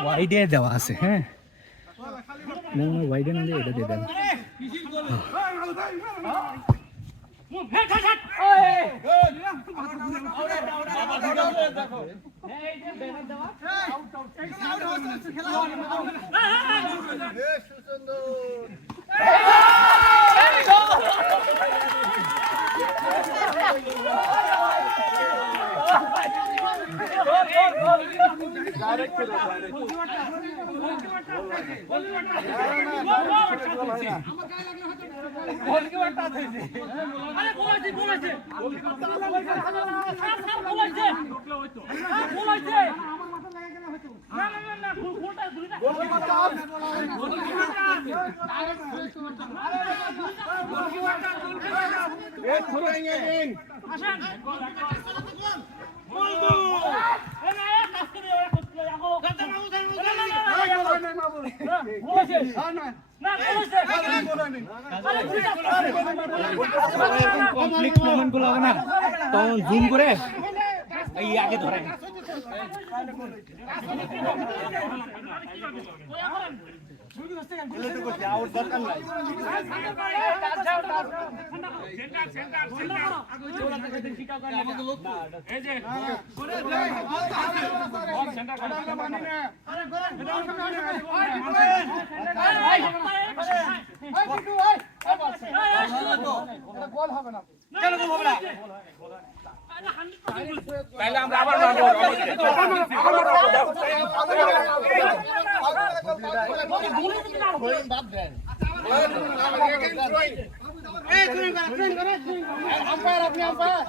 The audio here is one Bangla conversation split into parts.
ওয়াইডে দেওয়া আছে হ্যাঁ ওয়াইডে নিলে এটা দিয়ে দেন তখন জুম করে এই আগে ধরে তাহলে আমরা আবার আম্পায়ার আপনি আম্পায়ার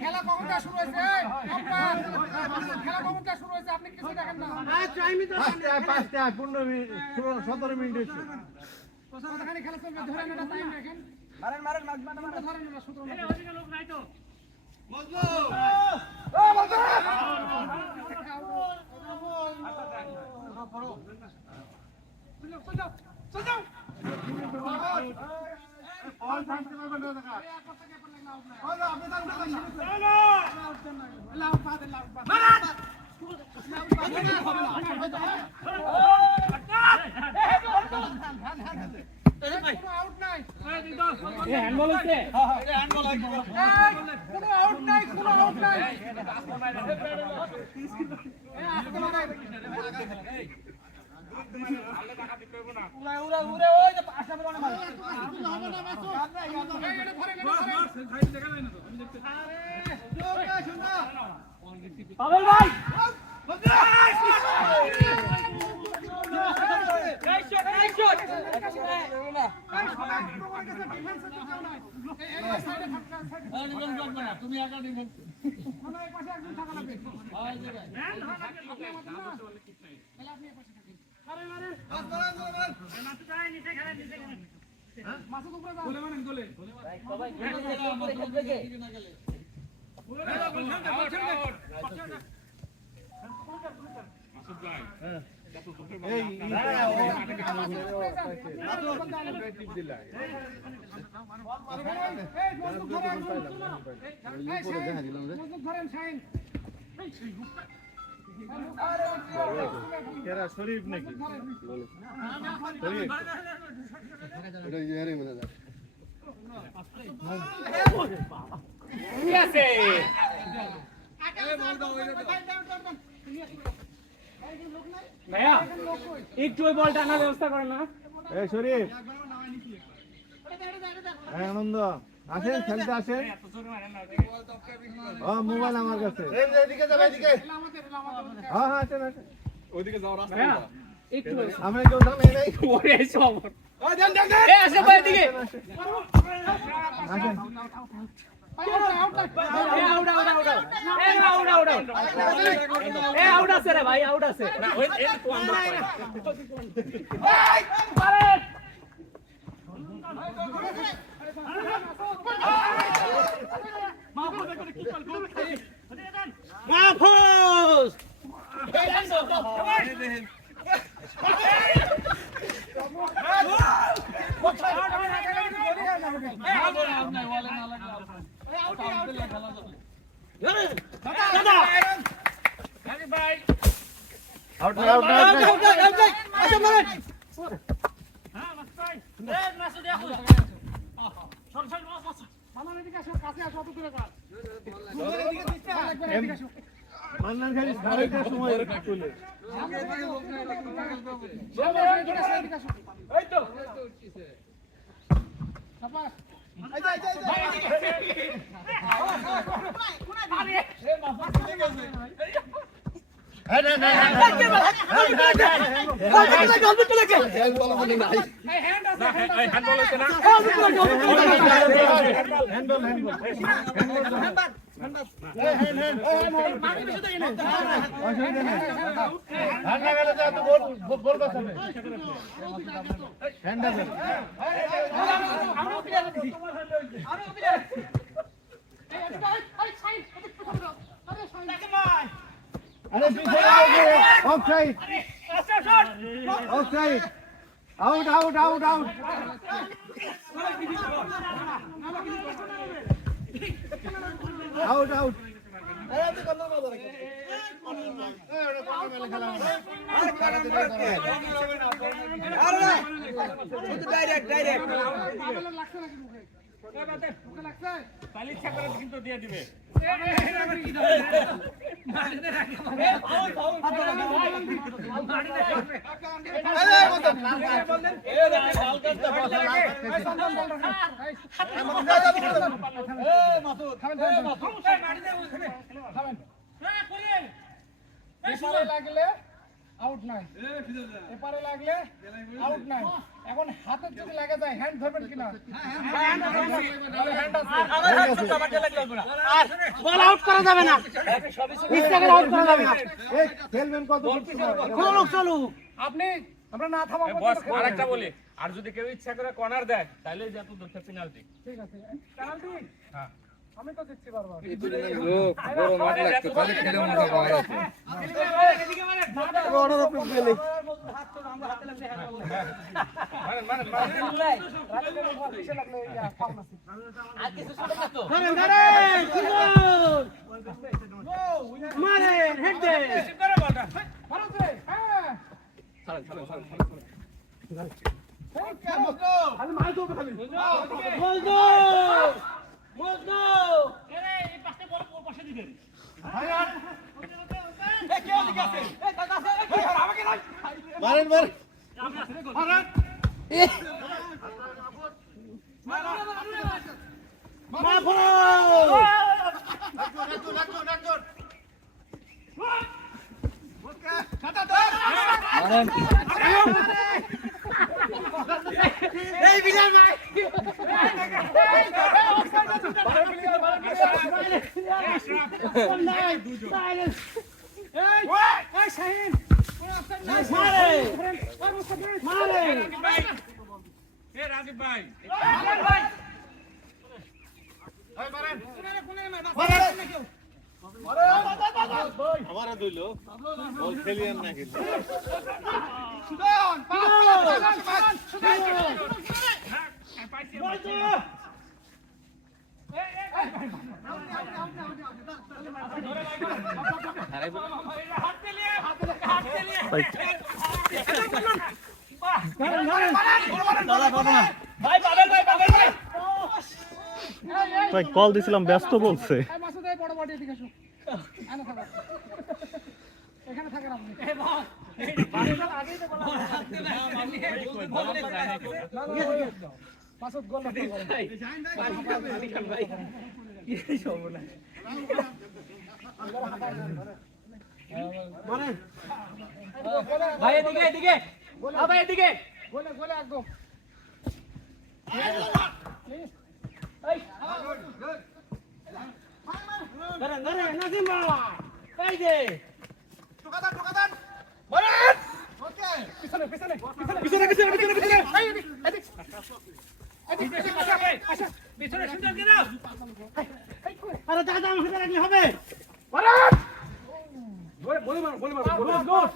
খেলা কখনটা শুরু হয়েছে খেলা কখনটা শুরু হয়েছে আপনি কিছু দেখেন না 15 মিনিট 17 মিনিট হয়েছে ওখানে খেলা চলবে ধরেন এটা টাইম দেখেন মারেন মারেন মারেন ধরেন না শুধু ওদিকে লোক নাই তো মজনু ও মজনু চল যাও অল টাইম কে পারবেন না দেখা ওলা আপনি দাম দাম চলো লাভ বাদ লাভ বাদ মার আউট নাই এ হ্যান্ডবল হইছে এটা হ্যান্ডবল কোনো আউট নাই কোনো আউট নাই এ আজকে লাগাই আলে টাকা দিতে হবে না উড়া উড়ে ওই যে পাঁচটা বেরোনে মার হবে না মাসু এই এটা ধরে সাইড দেখা যায় না তো আমি দেখতে আরে লোকে শুননা পাবেল ভাই তুমি একা ডিফেন্স শরীফ নাকি ভাইয়া একটু ওই বলটা আনার ব্যবস্থা করেন না। এই শরীফ আনন্দ আসেন খেলতে আসেন। মোবাইল আমার কাছে। হ্যাঁ আসেন আসেন ওইদিকে যাও রাস্তা একটু আমরা কেউ জানি নাই ওরে সব এই আসে বাইরে দিকে আসেন আউট আছে রে ভাই আউট আছে মাহফুজ মান্নান খালি সাড়েটার সময় চলে Offside! Offside! Out, out, out, out! Out, out! Direct direct তাহলে ইচ্ছা করে কিন্তু দিয়ে দিবে লাগলে আউট নাই, এপারে লাগলে আউট নাই। এখন হাতের যদি লাগে যায় হ্যান্ড ধরবেন কিনা? বল আউট করা যাবে না, আউট করা যাবে না। খেলবেন কত? চলু আপনি আমরা না থামা আরেকটা বলি, আর যদি কেউ ইচ্ছা করে কর্নার দেয় তাহলে যত দরকার পেনাল্টি। ঠিক আছে, পেনাল্টি আমি তো দিচ্ছি বারবার। বড় মাঠ লাগতো তাহলে খেলে মজা পাওয়া যেত। বড় রকম খেলে মারেন মারেন এই বিলাল ভাই এই শাহিন মারে মারে এ রাজীব ভাই আমারে দইলো বল খেলিয়েন না কিন্তু ভাই কল দিছিলাম ব্যস্ত বলছে। বড় বড় এদিকে আসো এখানে থাকেন আপনি মাসুদ গোল ভাই এদিকে এদিকে ভাই এদিকে গোলে গোলে একদম ধরেন ধরেন নাজিম ভাই এই যে পিছনে পিছনে পিছনে পিছনে পিছনে পিছনে পিছনে সুযোগ দিয়ে দাও আরে দাদা আমার হাতে রাখলে হবে বলে মার বলে মার বলে গোল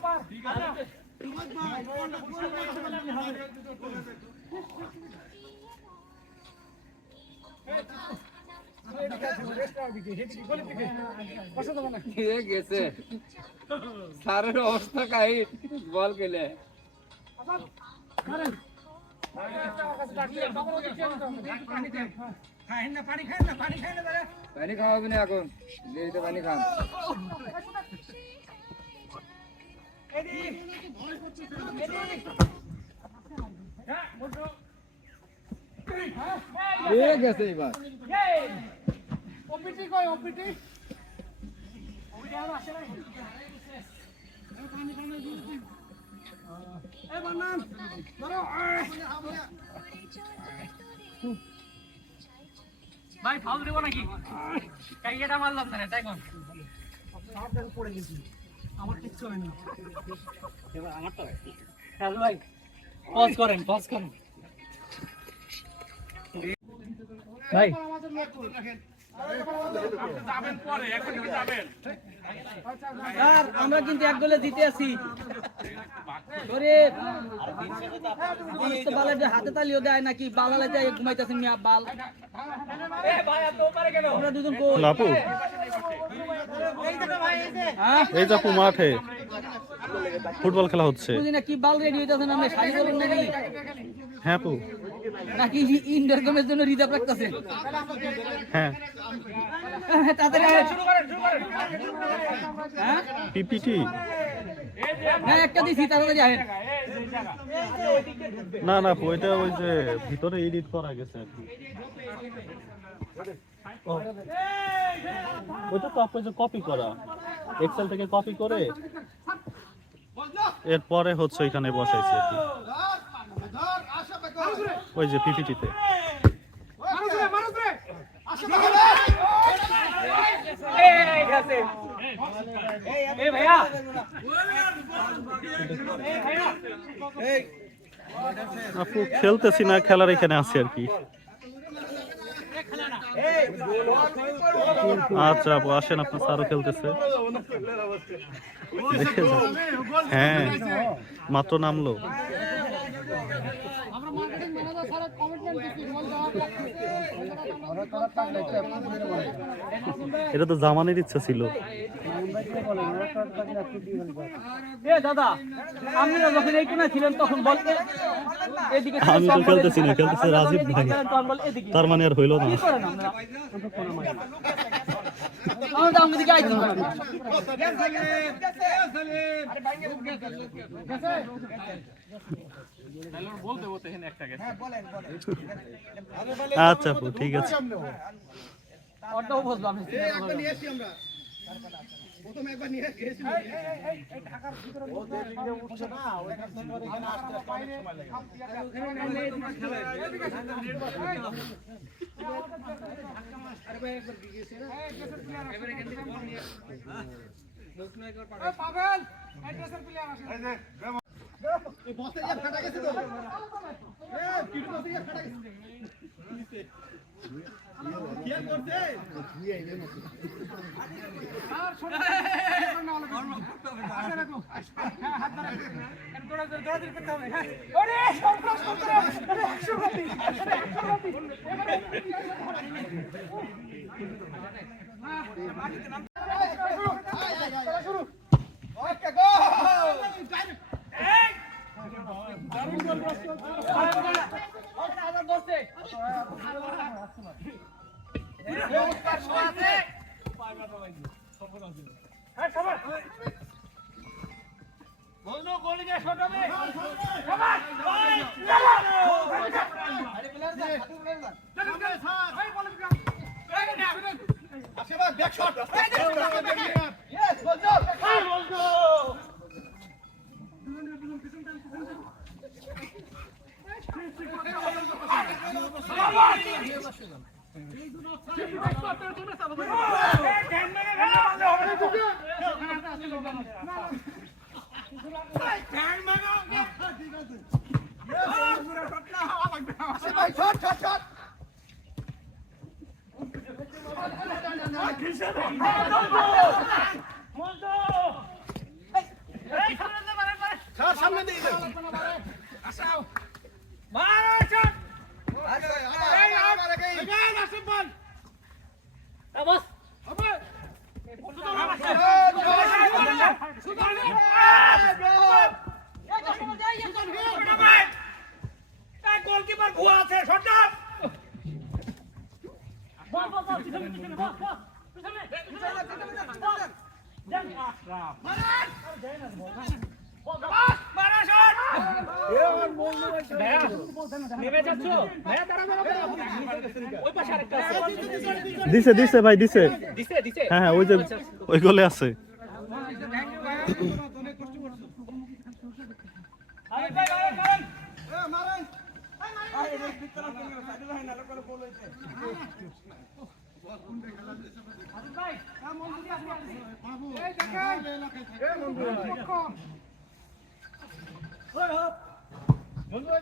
গেছে সারের অবস্থা কাই বল খেলে পানি খাওয়াবি না এখন দেরিতে পানি খান গেছে এবার ওপিটি কই ওপিটি ভাই ফাউল দেব নাকি কাইয়াটা মারলাম না তাই কোন পড়ে গেছি আমার কিচ্ছু হয়নি এবার আমারটা হ্যালো ভাই পজ করেন ভাই যাবেন পরে এখন যাবেন স্যার আমরা কিন্তু এক গোলে জিতে আছি শরীফ তো বালা যে হাতে তালিও দেয় নাকি বালালে যায় ঘুমাইতেছেন মিয়া বাল এ ভাই এত পারে কেন আমরা দুজন গোল লাপু হ্যাঁ এই যাপু মাঠে ফুটবল খেলা হচ্ছে। বুঝি না কি বাল রেডি হইতাছেন আমরা শাড়ি বলেন নাকি হ্যাঁ পু নাকি ইনডোর গেমের জন্য রিজার্ভ রাখতেছেন হ্যাঁ তাড়াতাড়ি শুরু করেন হ্যাঁ পিপিটি না একটা দিছি তাড়াতাড়ি আহেন না না পু এটা ওই যে ভিতরে এডিট করা গেছে আর কি। ও, ওইটা তো আপনি যে কপি করা এক্সেল থেকে কপি করে এরপরে হচ্ছে এখানে বসাইছি আর কি ওই যে পিপিটিতে। এই গেছে এই ভাইয়া আপু খেলতেছি না, খেলার এখানে আছি আর কি। আচ্ছা আপু আসেন, আপনার স্যারও খেলতেছে দেখে যান। হ্যাঁ মাত্র নামলো। আমরা মার্কেটিং ম্যানেজার স্যার কমিটমেন্ট দিছি গোল দেওয়ার এটা তো জামানের ইচ্ছা ছিল। এ দাদা আপনিও যখন এই কোণায় ছিলেন তখন বলতে এদিকে আমি তো খেলতেছি না, খেলতেছে রাজীব ভাই, তখন বল এদিকে তার মানে আর হইলো না। কি করেন আপনারা আমরা আমাদের দিকে আইছেন বলতে বলতে এখানে একটা গেছে আচ্ছা আপু ঠিক আছে। অটো বুঝলাম প্রথমে একবার নিয়ে গেছিল এই ঢাকার ভিতরে ওদের লিগে উঠছে না ওইখান থেকে এখানে আসতে অনেক সময় লাগে আরে ভাই একবার গিয়েছে না এবারে এখান থেকে বল নিয়ে মুখনো একবার পাড়া পাগল অ্যাড্রেসের প্লেয়ার আসে এই বসে ইয়া ফাটা গেছে তো কিট বসে ইয়া ফাটা গেছে কি আর করতে কি আইলে না আর ছোট না হলো আসে রাখো হাত ধরে এর দৌড়া করতে হবে ওরে সব ক্রস করতে হবে 100 গতি শুরু ওকে গো দারুণ গোল আবার বসে নমস্কার সবাইকে পায় মাথা লাগবে সফল আছে হ্যাঁ সবাই বলনো গোলে যা শট হবে সবাই আরে প্লেয়ার দা খাতি প্লেয়ার দা চলো স্যার ভাই বল আসে ভাই ব্যাক শট ইয়েস বলছো বলছো সামনে দিয়ে আসাও মারো শট এই আবার এই আসিফ বল বস হবে গোলকিপার ভুয়া আছে শট বল বল দিছে দিছে ভাই দিছে হ্যাঁ হ্যাঁ ওই যে ওই গোলে আছে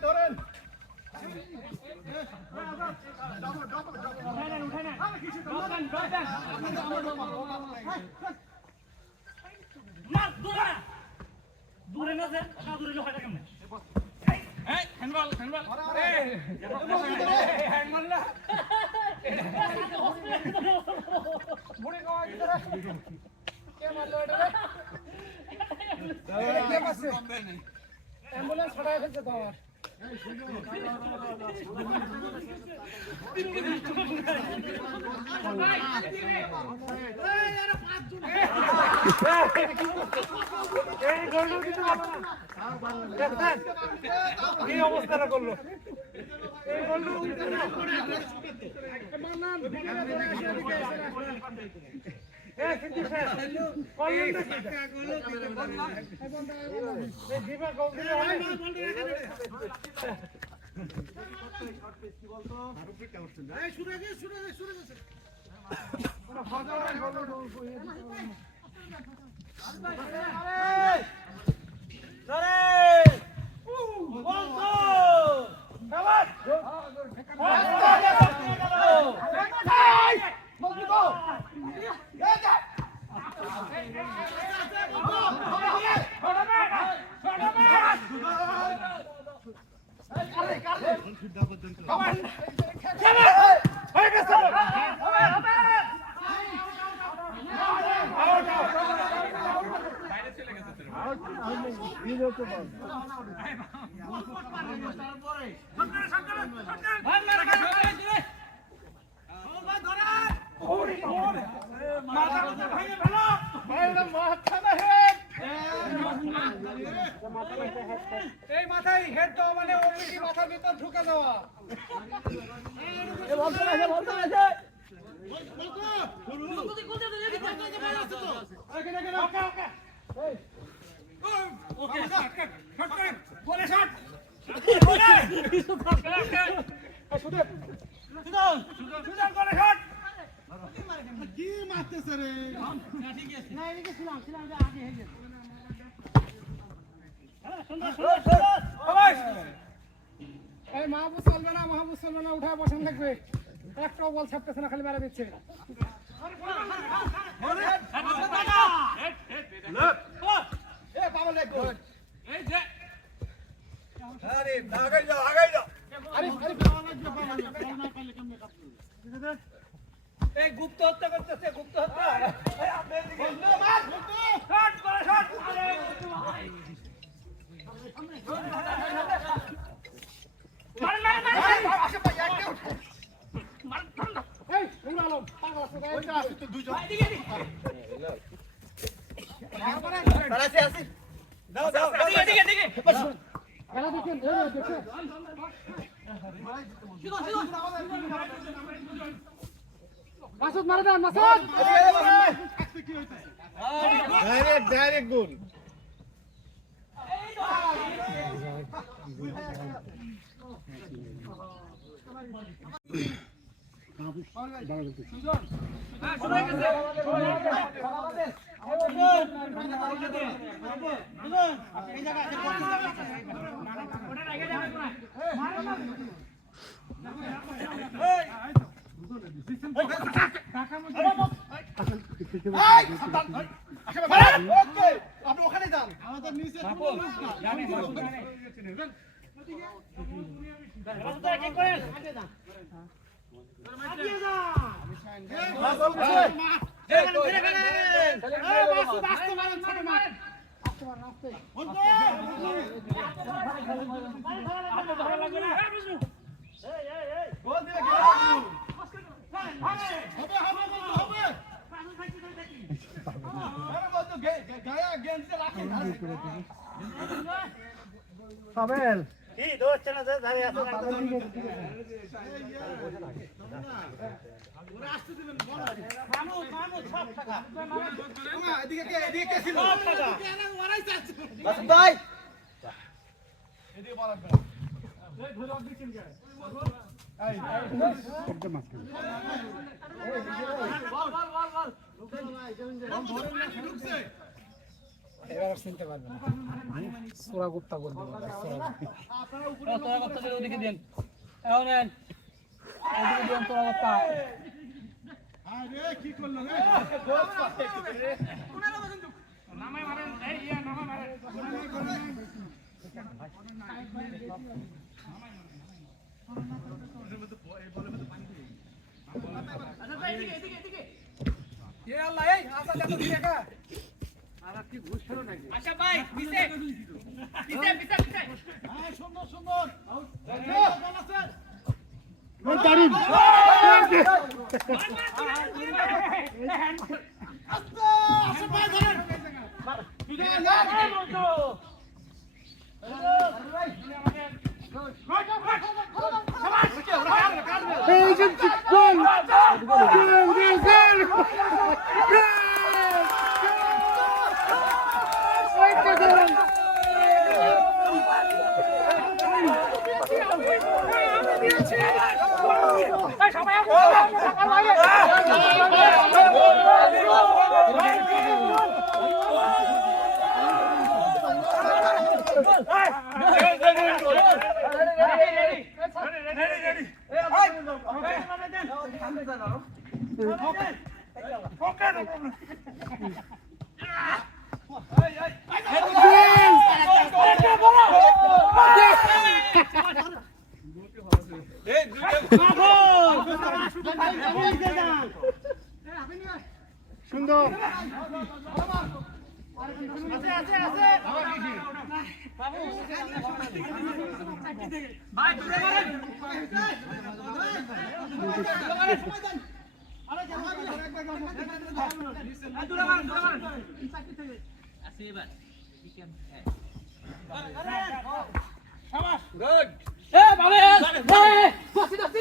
ধরেন দূরে না দূরে লোহাটা কেমন হ্যান্ডবল হ্যান্ডবল হ্যান্ডবল না বুড়ি গাওয়া ভিতরে কে মারলো এটা কে পাচ্ছে অ্যাম্বুলেন্স ছড়ায় ফেলছে তো আমার কি অবস্থাটা করলো এই মাথায় হেড দাও মানে অলরেডি মাথার ভিতর ঢুকে যাওয়া এই মাহবুব চলবে না উঠা বসান লাগবে একটাও বল ছাপতেছে না খালি মেরে দিচ্ছে এই গুপ্ত হত্যা করতেছে গুপ্ত হত্যা মাসুদ মারা দেন মাসুদ ডাইরেক্ট গোল আপনি ওখানে যান আমাদের নিচে ভাই চিনতে পারবে না সোরা গুপ্তা বলতে তোরা কথা ওদিকে দেন এখন ওদিকে দেন তোরা কথা কি করলো নামাই মারেন এই ইয়া নামাই মারেন এ আল্লাহ এই আসা যত দিয়ে কা আর কি ঘুষ ফেলো নাকি আচ্ছা ভাই পিছে পিছে পিছে পিছে হ্যাঁ সুন্দর সুন্দর বল আছে দারুণ আস্তে আস্তে ভাই ধরেন সুন্দর ভাই দূরে মারেন দূরে মারেন আসি এবার গুড এ বাবা এ বসি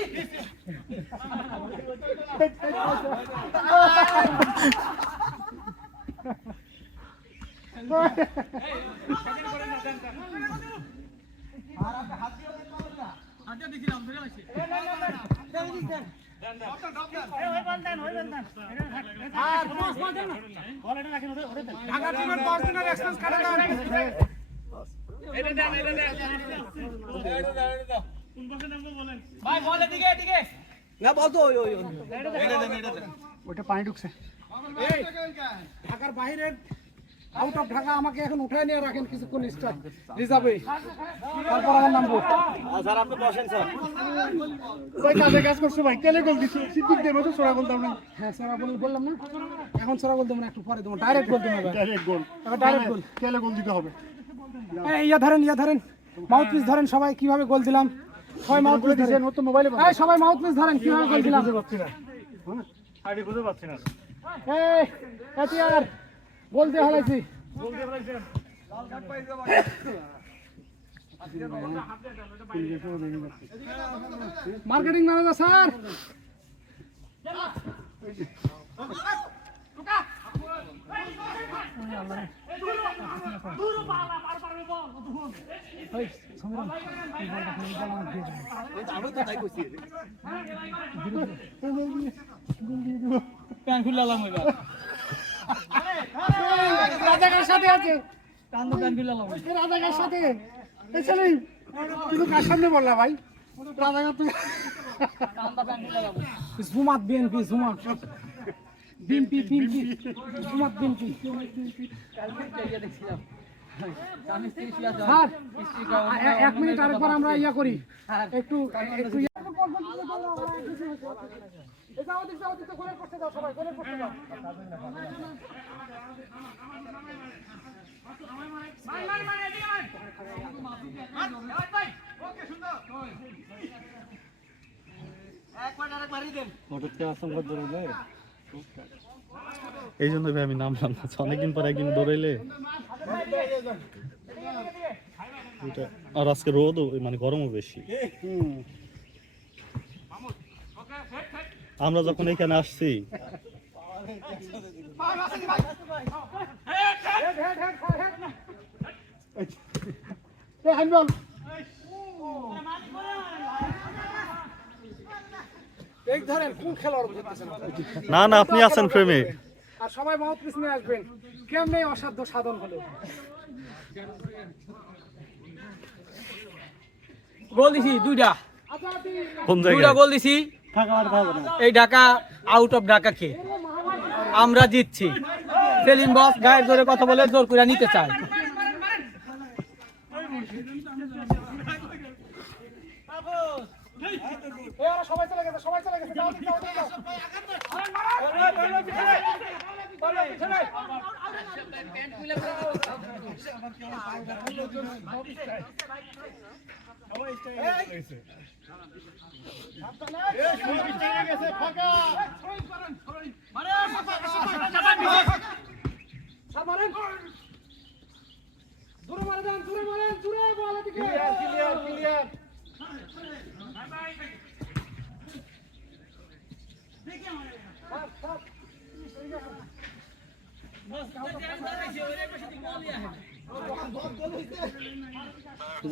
ঢাকা টিমের 10 দিনের এক্সপেন্স কাটা দাও। ভাই বল এদিকে এদিকে না বল তো ওই ওটা পানি ঢুকছে। এই ঢাকার বাইরের আউট অফ ঢাকা আমাকে এখন উঠায় নিয়ে রাখেন কিছুক্ষণ স্টার্ট রিজার্ভে, তারপর আমার নামবো। স্যার আপনি বসেন স্যার। ওই কাজে কাজ করছে ভাই, কেলে গোল দিছো সিদ্দিক দেব তো সোরা গোল দাও না। হ্যাঁ সোরা গোল বললাম না, এখন সোরা গোল দেব না, একটু পরে দেব, ডাইরেক্ট গোল দেব। ডাইরেক্ট গোল, ডাইরেক্ট গোল, কেলে গোল দিতে হবে। এই ইয়া ধরেন মাউথপিস ধরেন সবাই, কিভাবে গোল দিলাম সবাই মাউথপিস ধরেন। ও তো মোবাইলে এই সবাই মাউথপিস ধরেন, কিভাবে গোল দিলাম বুঝতে পারছি না। আইডি বুঝতে পারছি না। এই এটিআর গোল দিয়ে হলাইছি, গোল দিয়ে হলাইছেন। মার্কেটিং ম্যানেজার স্যার, প্যান খুললাম এবার রাজাকার সাথে আছে, কান্দ প্যান খুললাম রাজাকার সাথে এই ছেলে কিন্তু কার সামনে বললা ভাই? রাজাকার তো কান্দা প্যান খুললাম জুমাত বিএনপি, জুমাত বিএনপি জুমাত বিএনপি। কালকে ইয়া দেখছিলাম কানে স্ত্রী আছে স্যার 1 মিনিট আরেকবার আমরা ইয়া করি, একটু এই জন্য ভাই আমি নামলাম না, অনেকদিন পর একদিন দৌড়াইলে এটা। আর আজকে রোদও মানে গরমও বেশি। আমরা যখন এখানে আসছি ধরেন কোন খেলোয়াড় বুঝতেছেন না না আপনি আছেন ফ্রেমে, আর সবাই মাউথপিস নিয়ে আসবেন। কেমনে অসাধ্য সাধন হলো। গোল দিছি দুইটা, কোন দুইটা জায়গায়? গোল দিছি এই ঢাকা আউট অফ ঢাকা কে আমরা জিতছি। সেলিম বস গায়ের জোরে কথা বলে জোর করে নিতে চায়। সবাই চলে গেছে, সবাই চলে গেছে। দূরে মারে দেন, দূরে মারেন, দূরে বল এদিকে। Clear clear.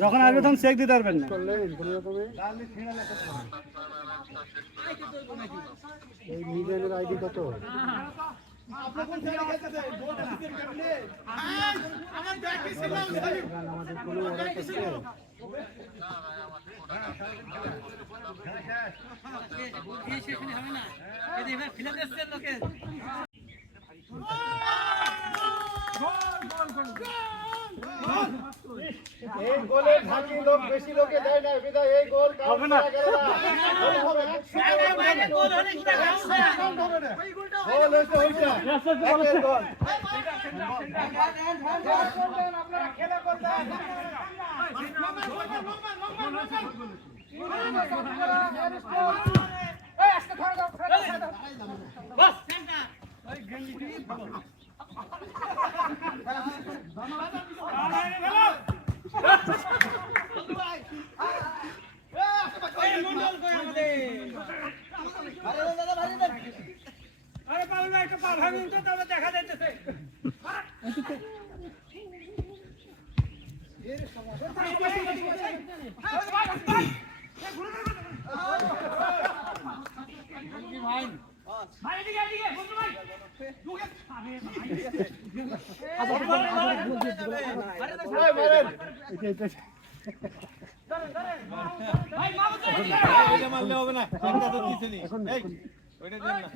যখন আসবে তখন চেক দিতে পারবেন না। এই মিজানের আইডি কত? আমাদের কোনো অর্ডার করছে? এই গোলে ঢাকি লোক বেশি লোকে দেয় না, বিধায় এই গোল হবে না। মারলে হবে না, একটা তো দিছেনি। এই, ওইটা দেন না।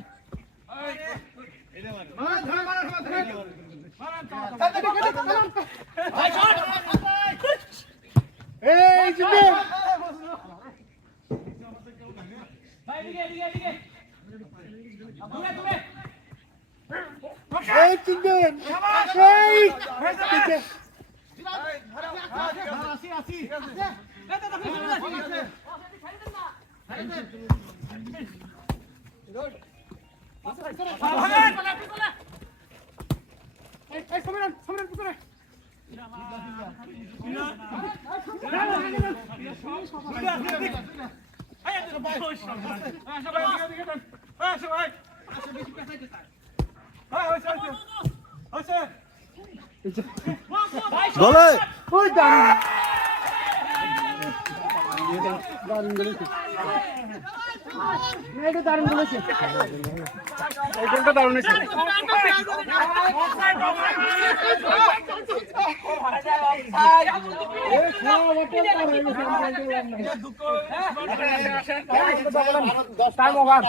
এই জিতে এই জিতে এই জিতে গোলে ওই দারুণ বলেছে এটা দারুণ বলেছে এই গোলটা দারুণ হয়েছে time over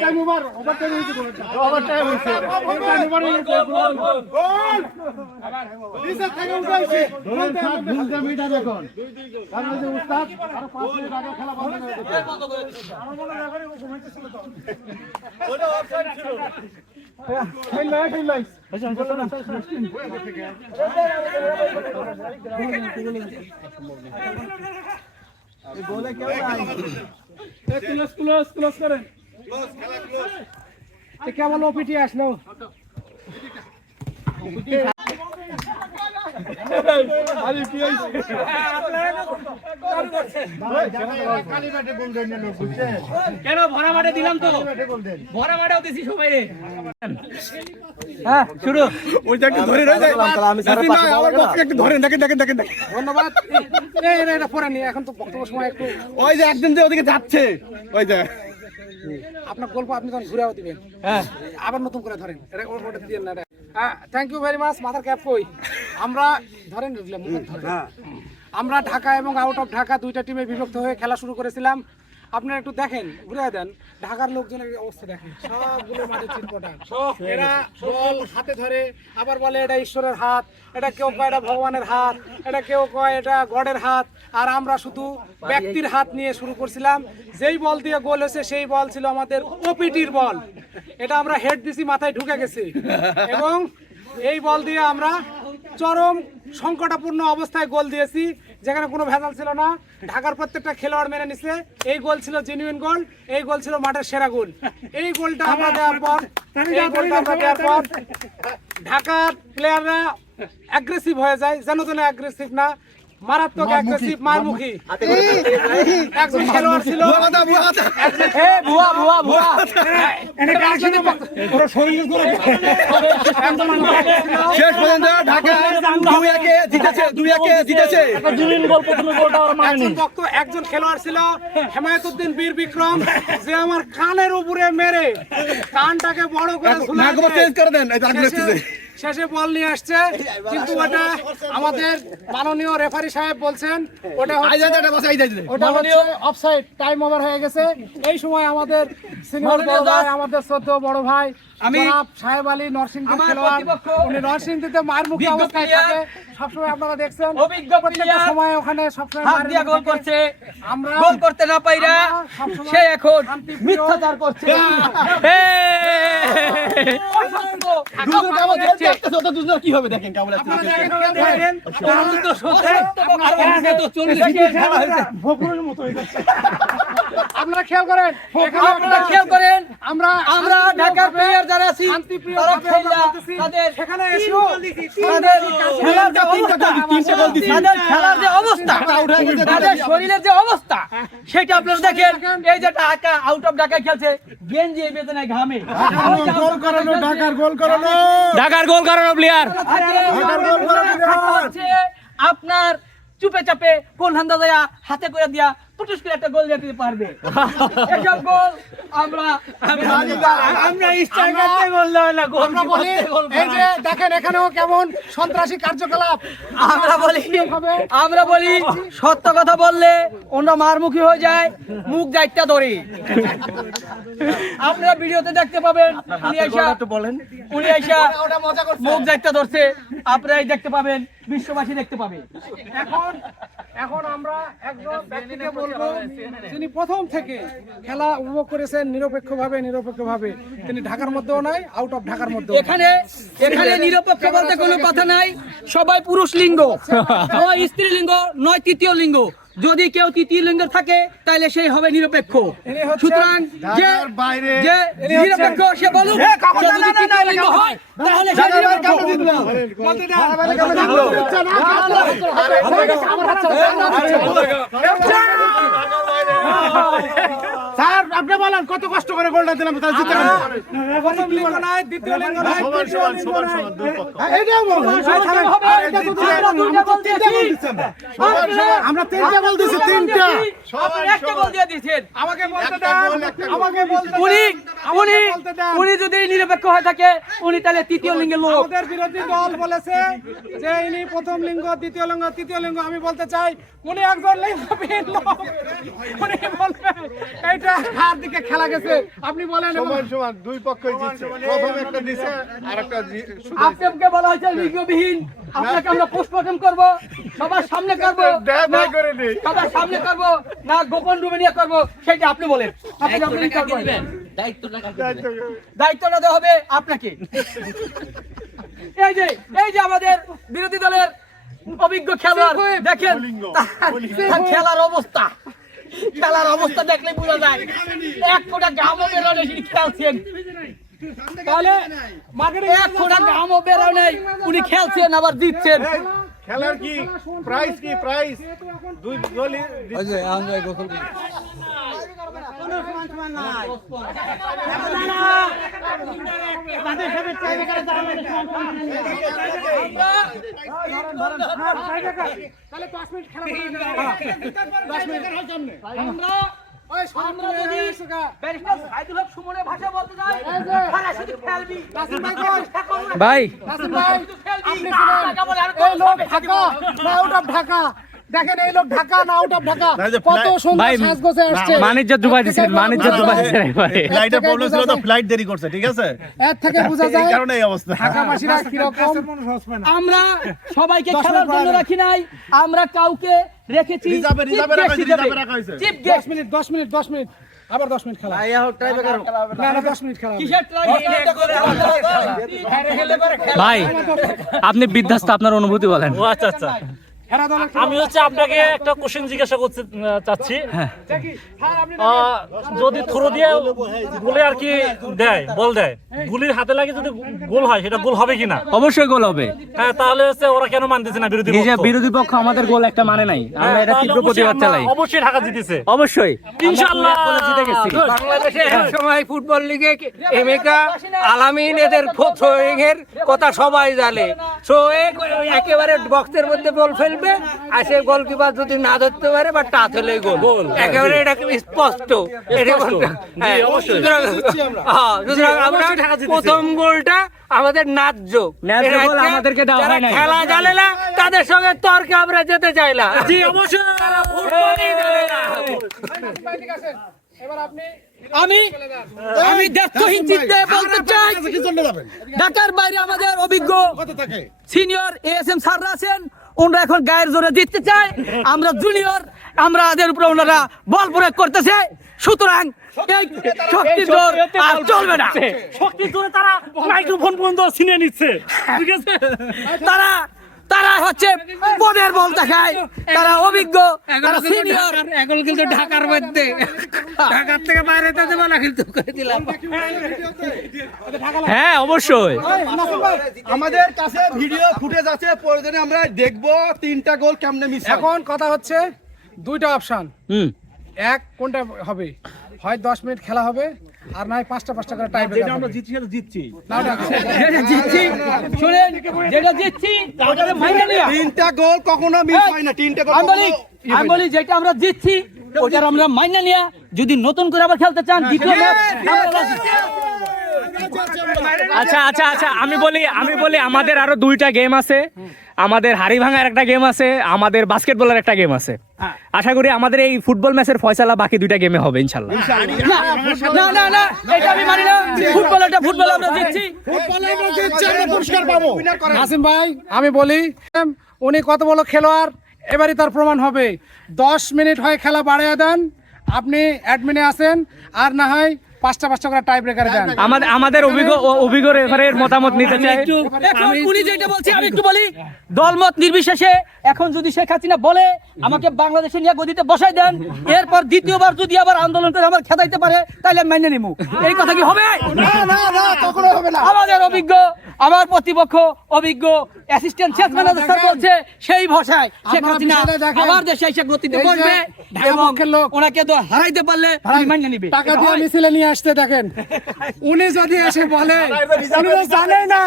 time over time হয়েছে ওভার টাইম হয়েছে টাইম ওভার হয়েছে গোল গোল আবার নিচে থেকে উঠাইছে ভুলটা মিটা দেখুন কারণ যে উস্তাদ আর 5 মিনিট আগে খেলা বন্ধ করে দিয়েছে আমার মনে রাখারই ঘুমাইতেছিল তো ওটা অফসাইড ছিল খেল নাই আচ্ছা এই গোলে কেউ নাই ক্লোজ করেন ক্লোজ খেলা ক্লোজ তে কেবল ওপিটি আসলো আরে কি হইছে কালীবাটে গোল দেন না লোক বুঝছে কেন ভরা মাঠে দিলাম তো কালীবাটে গোল দেন ভরা মাঠেও দিছি সবাই রে হ্যাঁ শুরু ওইটা একটু ধরে রয়ে যায় আমি সারা পাশে আমার বক্স একটু ধরেন দেখেন ধন্যবাদ এটা পরে নি এখন তো বক্তব্য সময় একটু ওই যে একদিন যে ওদিকে যাচ্ছে ওই যে আপনার গল্প আপনি তখন ঘুরেও দিবেন হ্যাঁ আবার নতুন করে ধরেন এটা ওটা দিয়েন না thank you very much mother cap কই আমরা ধরেন আমরা ঢাকা এবং আউট অফ ঢাকা দুইটা টিমে বিভক্ত হয়ে খেলা শুরু করেছিলাম আপনারা একটু দেখেন ঘুরে দেন ঢাকার লোকজনের অবস্থা দেখেন সবগুলো মাঠে চিটপটা এরা বল হাতে ধরে আবার বলে এটা ঈশ্বরের হাত এটা কেউ কয় এটা ভগবানের হাত এটা কেউ কয় এটা গডের হাত আর আমরা শুধু ব্যক্তির হাত নিয়ে শুরু করছিলাম যেই বল দিয়ে গোল হয়েছে সেই বল ছিল আমাদের ওপিটির বল এটা আমরা হেড দিছি মাথায় ঢুকে গেছে এবং এই বল দিয়ে আমরা চরম সংকটাপূর্ণ অবস্থায় গোল দিয়েছি যেখানে কোনো ভেজাল ছিল না ঢাকার প্রত্যেকটা খেলোয়াড় মেনে নিছে এই গোল ছিল জেনুইন গোল এই গোল ছিল মাঠের সেরা গোল এই গোলটা আমরা দেওয়ার পর ঢাকার প্লেয়াররা অ্যাগ্রেসিভ হয়ে যায় যেন তেন অ্যাগ্রেসিভ না মারাত্মক অ্যাগ্রেসিভ মারমুখী একজন খেলোয়াড় ছিল শেষ পর্যন্ত ঢাকা 2-1 জিতেছে একজন খেলোয়াড় ছিল হেমায়েতুদ্দিন বীর বিক্রম যে আমার কানের উপরে মেরে কানটাকে বড় করে শেষে বল নিয়ে আসছে কিন্তু ওটা আমাদের মাননীয় রেফারি সাহেব বলছেন ওটা অফসাইড টাইম ওভার হয়ে গেছে এই সময় আমাদের সিনিয়র বড় ভাই আমাদের শ্রদ্ধেয় বড় ভাই সাহেব আলী নরসিংদীর খেলোয়াড় উনি নরসিংদীতে মার মুখে অবস্থায় থাকে সবসময় আপনারা দেখছেন প্রত্যেকটা সময় ওখানে সবসময় মার দিয়ে গোল করছে আমরা গোল করতে না পাইরা সে এখন মিথ্যাচার করছে কি হবে দেখেন আপনারা খেয়াল করেন আমরা ঢাকার প্লেয়ার যারা আছি তারা খেলা তাদের সেখানে এসো তাদের খেলার যে অবস্থা তাদের শরীরের যে অবস্থা সেটা আপনারা দেখেন এই যে ঢাকা আউট অফ ঢাকা খেলছে গেঞ্জি বেদনায় ঘামে গোল করানো ঢাকার গোল করানো প্লেয়ার আপনার চুপে চাপে কোন হান্দা দেয়া হাতে করে দিয়া পুটুস করে একটা গোল দিয়ে দিতে পারবে। এসব গোল আমরা স্ট্রাইকারতে গোল দেয় না, গোল আমরা বলি এই যে দেখেন এখানেও কেমন সন্ত্রাসী কার্যকলাপ। আমরা বলি সত্য কথা বললে ওরা মারমুখী হয়ে যায়, মুখ দায়িত্ব ধরে। আপনারা ভিডিওতে দেখতে পাবেন উনি আইসা মুখ দায়িত্ব ধরছে, আপনারাই দেখতে পাবেন, বিশ্ববাসী দেখতে পাবে। এখন আমরা একজন ব্যক্তিকে বলবো যিনি প্রথম থেকে খেলা উপভোগ করেছেন নিরপেক্ষভাবে। তিনি ঢাকার মধ্যেও নাই, আউট অফ ঢাকার মধ্যে। এখানে নিরপেক্ষ বলতে কোনো কথা নাই, সবাই পুরুষ লিঙ্গ, নয় স্ত্রী লিঙ্গ, নয় তৃতীয় লিঙ্গ। যদি কেউ তৃতীয় লিঙ্গ থাকে তাহলে সেই হবে নিরপেক্ষ। সুতরাং যে নিরপেক্ষ সে বলুক, সে যদি তৃতীয় লিঙ্গ হয় তাহলে সে নিরপেক্ষ। স্যার আপনি বলেন কত কষ্ট করে গোলটা দিলাম, তাহলে জিতে গেল। প্রথম লিঙ্গ নাই, দ্বিতীয় লিঙ্গ নাই, তৃতীয় লিঙ্গ নাই। এইটাও বল। আমরা তিনটা গোল দিছি, তিনটা। একটা গোল দিয়ে দিয়েছেন। আমাকে বলতে দেন, আমাকে বলতে দেন। উনি যদি নিরপেক্ষ হয়ে থাকে উনি তাহলে তৃতীয় লিঙ্গের লোক। আমাদের বিরোধী দল বলেছে যে ইনি প্রথম লিঙ্গ, দ্বিতীয় লিঙ্গ, তৃতীয় লিঙ্গ। আমি বলতে চাই উনি একজন লিঙ্গবিহীন লোক। উনি বলবেন এইটা কার দিকে খেলা গেছে আপনি বলেন। সমান দুই পক্ষই জিতছে, প্রথম একটা দিছে আর একটা আপনাকে বলা হয়েছে লিঙ্গবিহীন, আপনাকে আমরা পোস্টমর্টম করব, সবার সামনে করব, সবার সামনে করব না গোপন রুমে নিয়ে করব, সেটা আপনি বলেন। দায়িত্বটা দেওয়া হবে আপনাকে। এই যে আমাদের বিরোধী দলের অভিজ্ঞ খেলোয়াড়, দেখেন তার খেলার অবস্থা দেখলে বোঝা যায় এক ফোঁটা ঘামও বেরোনে খেলছেন। তাহলে এক ফোঁটা ঘামও বেরোনে উনি খেলছেন, আবার জিতছেন। খেলার কি প্রাইস, কি প্রাইস? দুই গোলই তাহলে 10 মিনিট খেলা করা যাবে। 10 মিনিট আমরা আমরা যদি ব্যারিস্টার সাইদুল হক সুমনের ভাষা বলতে যাই, তারা শুধু খেলবি। নাসিম ভাই কই? ভাই নাসিম ভাই আপনি শুনেন, এই লোক ঢাকা না আউট অফ ঢাকা? দেখেন এই লোক ঢাকা না আউট অফ ঢাকা? কত সুন্দর সাজগোজে আসছে। বাণিজ্য ডুবাই দিয়েছেন, বাণিজ্য ডুবাই দিয়েছেন এবারে। ফ্লাইটের প্রবলেম ছিল তো ফ্লাইট দেরি করছে, ঠিক আছে? এর থেকে বোঝা যায় এই কারণে এই অবস্থা। ঢাকাবাসীরা কি রকম। আমরা সবাইকে খেলার জন্য রাখি নাই, আমরা কাউকে রেখেছি রিজার্ভে রাখা হয়েছে। চিপ 10 মিনিট 10 মিনিট 10 মিনিট আবার 10 মিনিট খেলা। না না 10 মিনিট খেলা। কিসের ট্রাই ভাই আপনি বিধ্বস্ত, আপনার অনুভূতি বলেন। ও আচ্ছা আচ্ছা, হেরা দলের আমি হচ্ছে আপনাকে একটা কোশ্চেন জিজ্ঞাসা করতে চাচ্ছি। যদি থ্রো দিয়ে গোলে আর কি দেয়, বল দেয়, গুলির হাতে লাগে যদি গোল হয়, সেটা গোল হবে কিনা? অবশ্যই গোল হবে। হ্যাঁ, তাহলে হচ্ছে ওরা কেন মানতেছে না বিরোধী পক্ষ? বিরোধী পক্ষ আমাদের গোল একটা মানে নাই, আমরা এটা তাহলে তীব্র প্রতিবাদ অবশ্যই চালাই। অবশ্যই ঢাকা জিতেছে, অবশ্যই ইনশাআল্লাহ জিতে গেছি। বাংলাদেশে এক সময় ফুটবল লিগে এমেকা আলামিন এদের থ্রোয়িং এর কথা সবাই জানে। সো একেবারে বক্সের মধ্যে বল ফেলবে, আসে গোলকিপার যদি না ধরতে পারে বা টাচ হলেই গোল। একেবারে এটা স্পষ্ট। হ্যাঁ, সুতরাং আমরা প্রথম গোলটা আমাদের ন্যায্য গোল আমাদেরকে দেওয়া হয় নাই। খেলা জানে না তাদের সঙ্গে তর্কে আমরা যেতে চাই না। জি অবশ্যই এবার আপনি আমি দায়িত্বহীন চিত্তে বলতে চাই, ঢাকার বাইরে আমাদের অভিজ্ঞ সিনিয়র এএসএম স্যাররা আছেন, ওনারা এখন গায়ের জোরে জিততে চায়। আমরা জুনিয়র, আমাদের উপরে ওনারা বল প্রয়োগ করতেছে। সুতরাং এই শক্তির জোর আর চলবে না। শক্তির জোরে তারা মাইক্রোফোন পর্যন্ত ছিনিয়ে নিচ্ছে, ঠিক আছে? তারা হচ্ছে পদের বল দেখায়, তারা অভিজ্ঞ, তারা সিনিয়র। এখন কিন্তু ঢাকার মধ্যে, ঢাকার থেকে বাইরে যেতে বলা কিন্তু করে দিলাম। হ্যাঁ অবশ্যই, আমাদের কাছে ভিডিও ফুটেজ আছে, প্রয়োজনে আমরা দেখবো 3টা গোল কেমনে মিস। এখন কথা হচ্ছে দুইটা অপশন, এক কোনটা হবে, হয় 10 মিনিট খেলা হবে আর নয় 5টা করে টাই ব্রেকার আমরা জিতছি সেটা জিতছি যেটা জিতছি শুনেন, যেটা জিতছি ওটারে মাইনে নিয়া। তিনটা গোল কখনো মিস হয় না, তিনটা গোল আমি বলি যেটা আমরা জিতছি ওটার আমরা মাইনে নিয়া, যদি নতুন করে আবার খেলতে চান দ্বিতীয় ম্যাচ আচ্ছা আচ্ছা আচ্ছা, আমি বলি আমাদের আরো 2টা গেম আছে। আমাদের হাড়ি ভাঙার একটা গেম আছে, আমাদের বাস্কেটবলের একটা গেম আছে। আশা করি আমাদের এই ফুটবল ম্যাচের ফয়সালা বাকি 2টা গেমে হবে ইনশাল্লাহ। না না না, এটা আমি মানি না। ফুটবল আমরা জিতছি। আমরা পুরস্কার পাবো। নাসিম ভাই আমি বলি, উনি কত বড় খেলোয়াড় এবারই তার প্রমাণ হবে। 10 মিনিট হয় খেলা বাড়িয়ে দেন, আপনি অ্যাডমিনে আসেন, আর না হয় 5টা করে টাই ব্রেকার দেন। আমাদের অভিজ্ঞ রেফারির মতামত নিতে চাই। এখন উনি যেটা বলছে আমি একটু বলি, দলমত নির্বিশেষে এখন যদি শেখ হাসিনা বলে আমাকে বাংলাদেশে নিয়ে গদিতে বসাই দেন, এরপর দ্বিতীয়বার যদি আবার আন্দোলন করে আমার খেদাইতে পারে তাহলে আমি মেনে নিবো। এই কথা কি হবে? না কখনো হবে না। আমাদের অভিজ্ঞ, আমার প্রতিপক্ষ অভিজ্ঞ অ্যাসিস্ট্যান্ট চেস ম্যানেজার স্যার বলছে সেই ভাষায় শেখ হাসিনা আমার দেশে এসে গতিতে বসবে এবং ওনাকে তো হারাইতে পারলে আমি মেনে নিবে। টাকা দিয়ে মিছিলে নিয়ে আসতে দেখেন, উনি যদি এসে বলে উনি তো জানেই না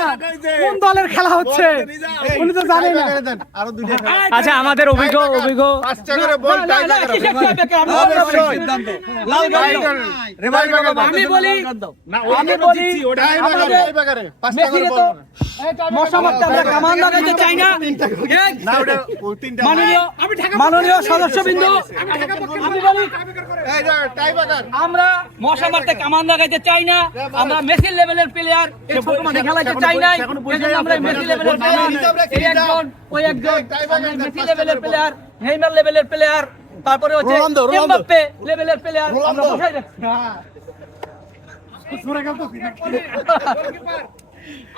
কোন দলের খেলা হচ্ছে, উনি তো জানেই না। আরো 2টা আচ্ছা আমাদের অভিজ্ঞ 5টা করে বল টাই ব্রেকার আমি বলি টাই ব্রেকারে 5টা করে বল মশা মারতে আমরা কামান লাগাইতে চাই না। না ওটা ওই তিনটা মাননীয় সদস্যবৃন্দ, আমি বলি এই যে টাই ব্রেকার আমরা মশা মারতে কামান লাগাইতে চাই না। আমরা মেসি লেভেলের প্লেয়ার এই ছোট মাঠে খেলাইতে চাই নাই। এজন্য আমরা মেসি লেভেলের প্লেয়ার, এই একজন ওই একজন, আমরা মেসি লেভেলের প্লেয়ার, নেইমার লেভেলের প্লেয়ার, তারপরে হচ্ছে এমবাপ্পে লেভেলের প্লেয়ার আমরা বসাই রাখছি।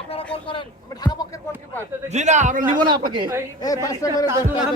আপনারা গোল করেন, আমি ঢাকা পক্ষের গোলকিপার। জি না আমরা নিব না আপনাকে এই 5টা করে 10 টাকা